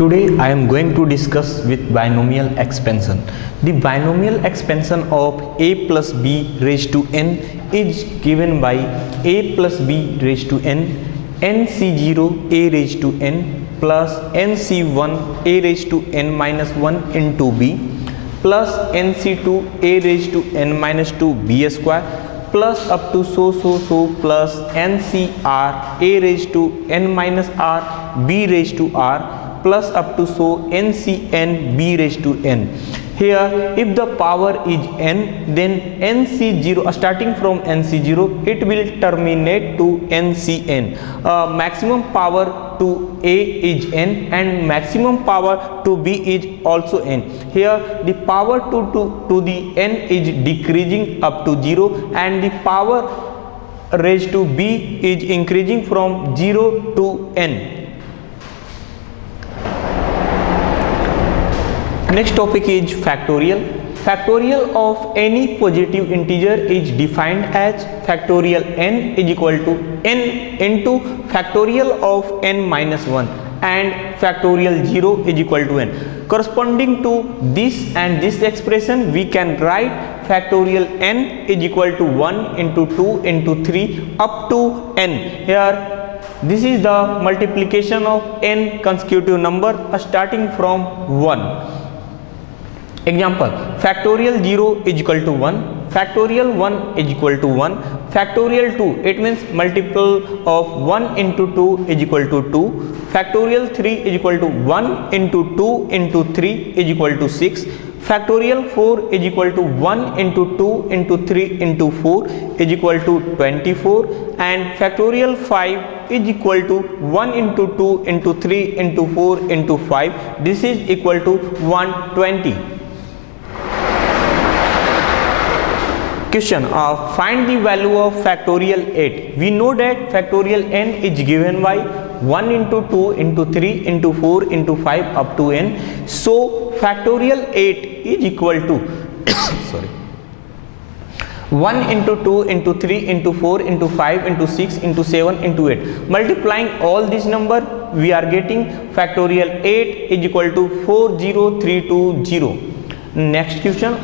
Today I am going to discuss with binomial expansion. The binomial expansion of a plus b raised to n is given by a plus b raised to n, nc0 a raised to n plus nc1 a raised to n minus 1 into b plus nc2 a raised to n minus 2 b square plus up to so plus ncr a raised to n minus r b raised to r plus up to so ncn b raised to n. Here if the power is n, then nc0 starting from nc0 it will terminate to ncn. Maximum power to a is n and maximum power to b is also n. Here the power to the n is decreasing up to 0 and the power raised to b is increasing from 0 to n. Next topic is factorial. Factorial of any positive integer is defined as factorial n is equal to n into factorial of n minus 1 and factorial 0 is equal to n. Corresponding to this and this expression, we can write factorial n is equal to 1 into 2 into 3 up to n. Here this is the multiplication of n consecutive number starting from 1. Example, factorial 0 is equal to 1, factorial 1 is equal to 1, factorial 2, it means multiple of 1 into 2 is equal to 2, factorial 3 is equal to 1 into 2 into 3 is equal to 6, factorial 4 is equal to 1 into 2 into 3 into 4 is equal to 24 and factorial 5 is equal to 1 into 2 into 3 into 4 into 5, this is equal to 120. Question, find the value of factorial 8. We know that factorial n is given by 1 into 2 into 3 into 4 into 5 up to n. So factorial 8 is equal to 1 into 2 into 3 into 4 into 5 into 6 into 7 into 8. Multiplying all these number, we are getting factorial 8 is equal to 40320. Next question,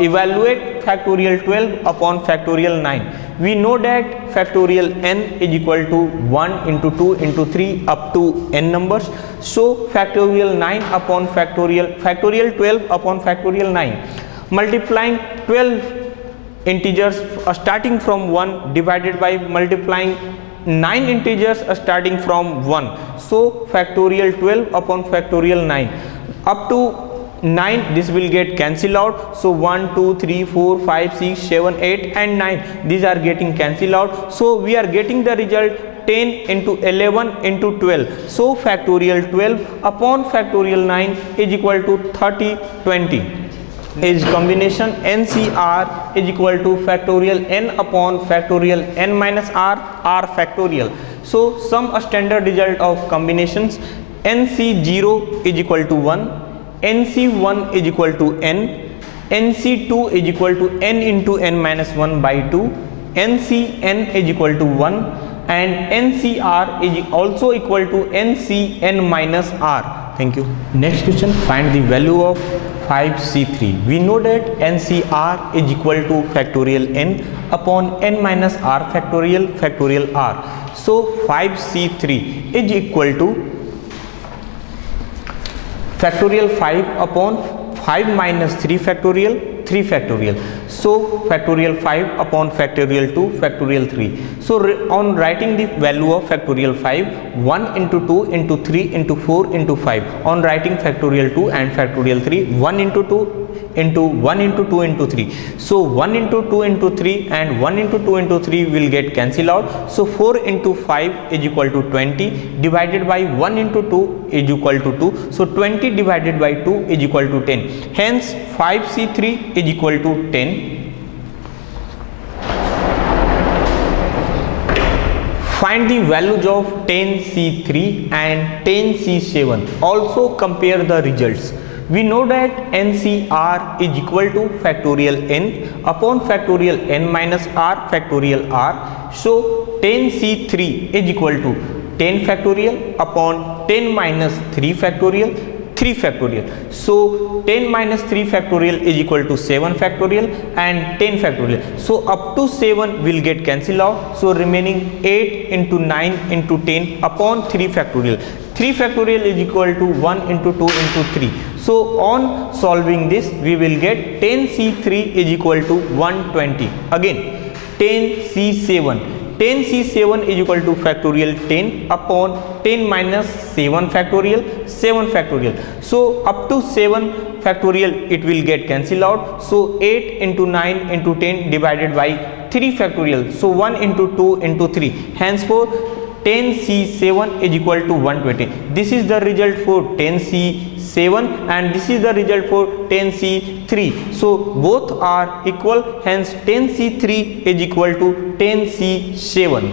evaluate factorial 12 upon factorial 9. We know that factorial n is equal to 1 into 2 into 3 up to n numbers. So factorial 9 upon factorial 12 upon factorial 9. Multiplying 12 integers starting from 1 divided by multiplying 9 integers starting from 1. So factorial 12 upon factorial 9 up to 9, this will get cancelled out. So 1, 2, 3, 4, 5, 6, 7, 8 and 9, these are getting cancelled out. So we are getting the result 10 into 11 into 12. So factorial 12 upon factorial 9 is equal to 3020. Is combination NCR is equal to factorial n upon factorial n minus r factorial. So some standard result of combinations, NC0 is equal to 1, NC1 is equal to n, NC2 is equal to n into n minus 1 by 2, NCn is equal to 1 and NCR is also equal to NCn minus r. Thank you. Next question, find the value of 5C3. We know that NCR is equal to factorial n upon n minus r factorial r. So 5C3 is equal to factorial 5 upon 5 minus 3 factorial. So factorial 5 upon factorial 2 factorial 3. So on writing the value of factorial 5, 1 into 2 into 3 into 4 into 5. On writing factorial 2 and factorial 3, 1 into 2 into 1 into 2 into 3. So 1 into 2 into 3 and 1 into 2 into 3 will get cancelled out. So 4 into 5 is equal to 20 divided by 1 into 2 is equal to 2. So 20 divided by 2 is equal to 10. Hence 5C3 is equal to 10. Find the values of 10C3 and 10C7. Also compare the results. We know that NCR is equal to factorial n upon factorial n minus r factorial r. So 10C3 is equal to 10 factorial upon 10 minus 3 factorial, 3 factorial. So 10 minus 3 factorial is equal to 7 factorial and 10 factorial. So up to 7 will get cancelled out. So remaining 8 into 9 into 10 upon 3 factorial. 3 factorial is equal to 1 into 2 into 3. So on solving this, we will get 10C3 is equal to 120. Again 10C7. 10C7 is equal to factorial 10 upon 10 minus 7 factorial, 7 factorial. So up to 7 factorial it will get cancelled out. So 8 into 9 into 10 divided by 3 factorial. So 1 into 2 into 3. Henceforth 10C7 is equal to 120. This is the result for 10C7 and this is the result for 10C3. So both are equal, hence 10C3 is equal to 10C7.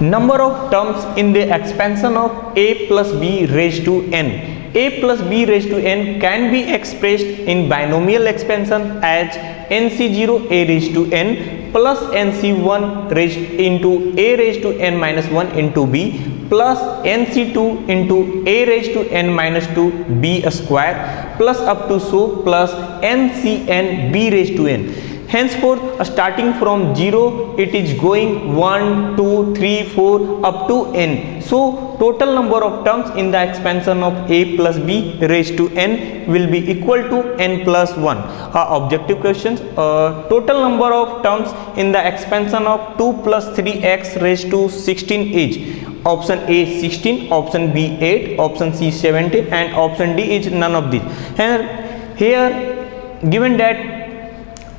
Number of terms in the expansion of a plus b raised to n. A plus b raised to n can be expressed in binomial expansion as nc0 a raised to n plus nc1 raised into a raised to n minus 1 into b plus nc2 into a raised to n minus 2 b square plus up to so plus ncn b raised to n. Henceforth, starting from 0, it is going 1, 2, 3, 4 up to n. So total number of terms in the expansion of a plus b raised to n will be equal to n plus 1. Objective questions. Total number of terms in the expansion of 2 plus 3x raised to 16 is option A 16, option B 8, option C 17 and option D is none of these. And here given that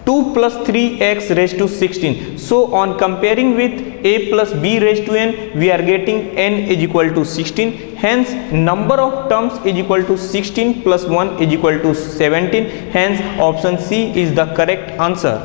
2 plus 3x raised to 16. So on comparing with a plus b raised to n, we are getting n is equal to 16. Hence number of terms is equal to 16 plus 1 is equal to 17. Hence option C is the correct answer.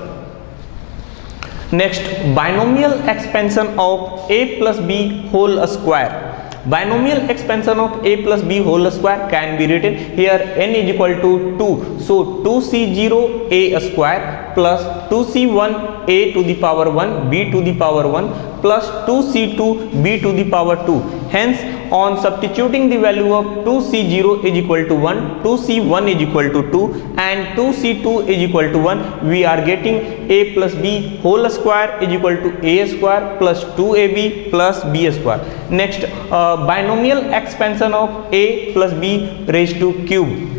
Next, binomial expansion of a plus b whole square. Binomial expansion of a plus b whole square can be written here n is equal to 2. So 2c0 a square plus 2c1 a to the power 1 b to the power 1 plus 2c2 b to the power 2. Hence on substituting the value of 2c0 is equal to 1, 2c1 is equal to 2 and 2c2 is equal to 1, we are getting a plus b whole square is equal to a square plus 2ab plus b square. Next, binomial expansion of a plus b raised to cube.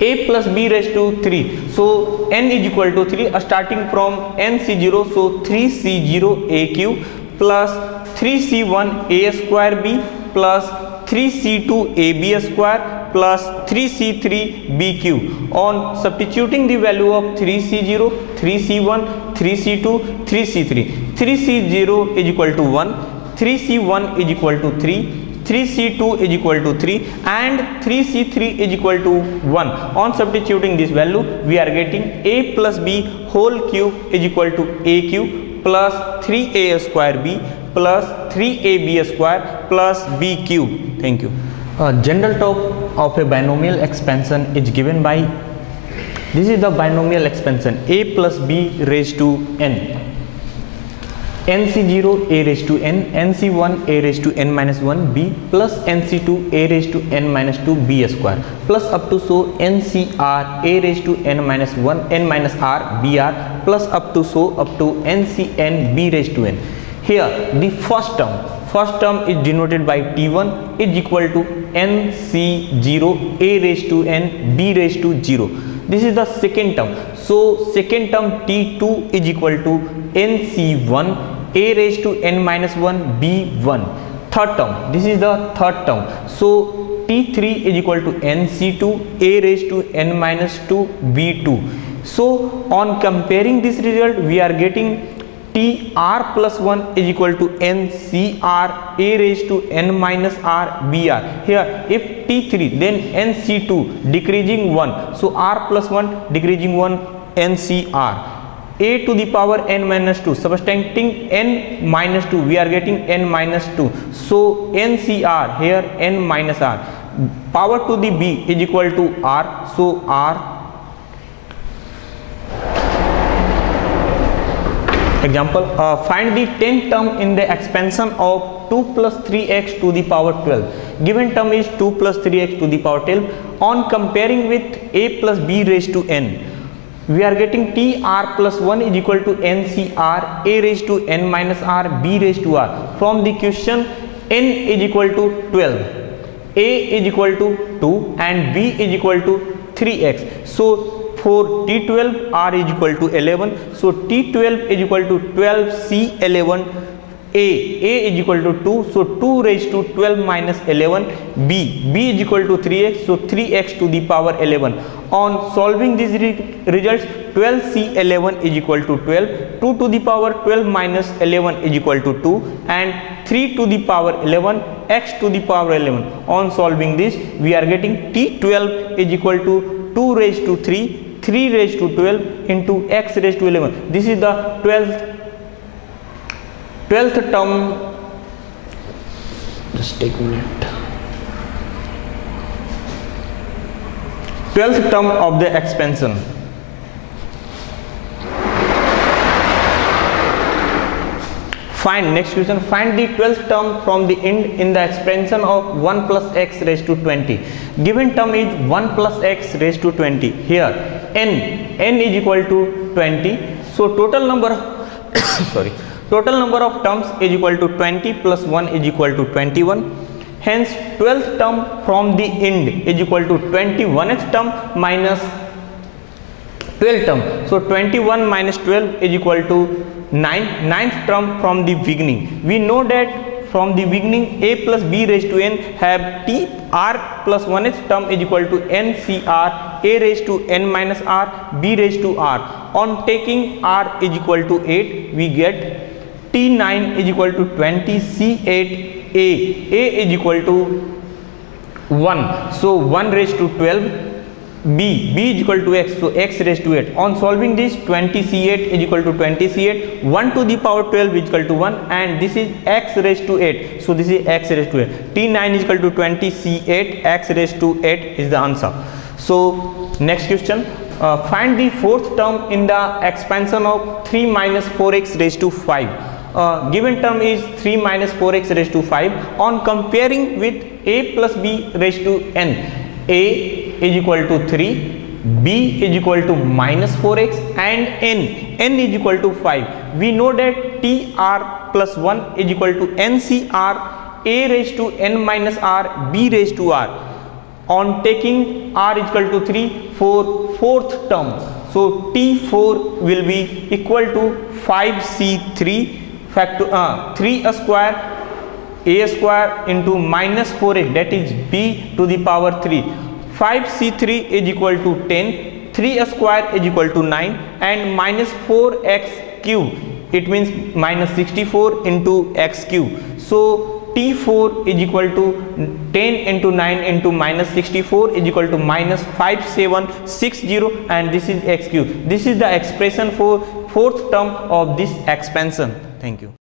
A plus b raised to 3. So n is equal to 3 starting from nc0. So 3c0 a cube plus 3c1 a square b plus 3c2 ab square plus 3c3 b cube. On substituting the value of 3c0, 3c1, 3c2, 3c3. 3c0 is equal to 1, 3c1 is equal to 3, 3c2 is equal to 3 and 3c3 is equal to 1. On substituting this value, we are getting a plus b whole cube is equal to a cube plus 3a square b plus 3ab square plus b cube. Thank you. General term of a binomial expansion is given by, this is the binomial expansion a plus b raised to n. nc0 a raised to n, nc1 a raised to n minus 1 b plus nc2 a raised to n minus 2 b square plus up to so ncr a raised to n minus 1 n minus r br plus up to so up to ncn b raised to n. Here the first term is denoted by t1 is equal to nc0 a raised to n b raised to 0. This is the second term. So second term t2 is equal to nc1 a raised to n minus 1 b1. Third term, this is the third term. So t3 is equal to nc2 a raised to n minus 2 b2. So on comparing this result, we are getting tr plus 1 is equal to ncr a raised to n minus r br. Here if t3 then nc2 decreasing 1, so r plus 1 decreasing 1 ncr a to the power n minus 2, subtracting n minus 2 we are getting n minus 2, so ncr here n minus r, power to the b is equal to r, so r Example, find the 10th term in the expansion of 2 plus 3x to the power 12. Given term is 2 plus 3x to the power 12. On comparing with a plus b raised to n, we are getting tr plus 1 is equal to ncr, a raised to n minus r, b raised to r. From the question, n is equal to 12, a is equal to 2 and b is equal to 3x. So for T12 R is equal to 11, so T12 is equal to 12, C11, A is equal to 2, so 2 raised to 12 minus 11, B is equal to 3x, so 3x to the power 11. On solving these results, 12C11 is equal to 12, 2 to the power 12 minus 11 is equal to 2 and 3 to the power 11, x to the power 11. On solving this, we are getting T12 is equal to 2 raised to 3, 3 raised to 12 into x raised to 11. This is the 12th term. Just take a minute. 12th term of the expansion. Find, next question, find the 12th term from the end in the expansion of 1 plus x raised to 20. Given term is 1 plus x raised to 20. Here n is equal to 20. So total number of total number of terms is equal to 20 plus 1 is equal to 21. Hence 12th term from the end is equal to 21th term minus 12th term. So 21 minus 12 is equal to 9. 9th term from the beginning. We know that from the beginning a plus b raised to n have t r plus 1th term is equal to n c r, a raised to n minus r, b raised to r. On taking r is equal to 8, we get t9 is equal to 20, c8, a is equal to 1, so 1 raised to 12, b is equal to x, so x raised to 8. On solving this, 20c8 is equal to 20c8, 1 to the power 12 is equal to 1 and this is x raised to 8, so this is x raised to 8. t9 is equal to 20c8, x raised to 8 is the answer. So next question, find the 4th term in the expansion of 3 minus 4x raised to 5. Given term is 3 minus 4x raised to 5. On comparing with a plus b raised to n, a is equal to 3, b is equal to minus 4x and n is equal to 5. We know that tr plus 1 is equal to ncr, a raised to n minus r, b raised to r. On taking r is equal to 3 for 4th term, so t4 will be equal to 5c3 factor 3 square a square into minus 4x, that is b to the power 3. 5c3 is equal to 10, 3 square is equal to 9 and minus 4x cube, it means minus 64 into x cube. So t4 is equal to 10 into 9 into minus 64 is equal to minus 5760 and this is x cube. This is the expression for 4th term of this expansion. Thank you.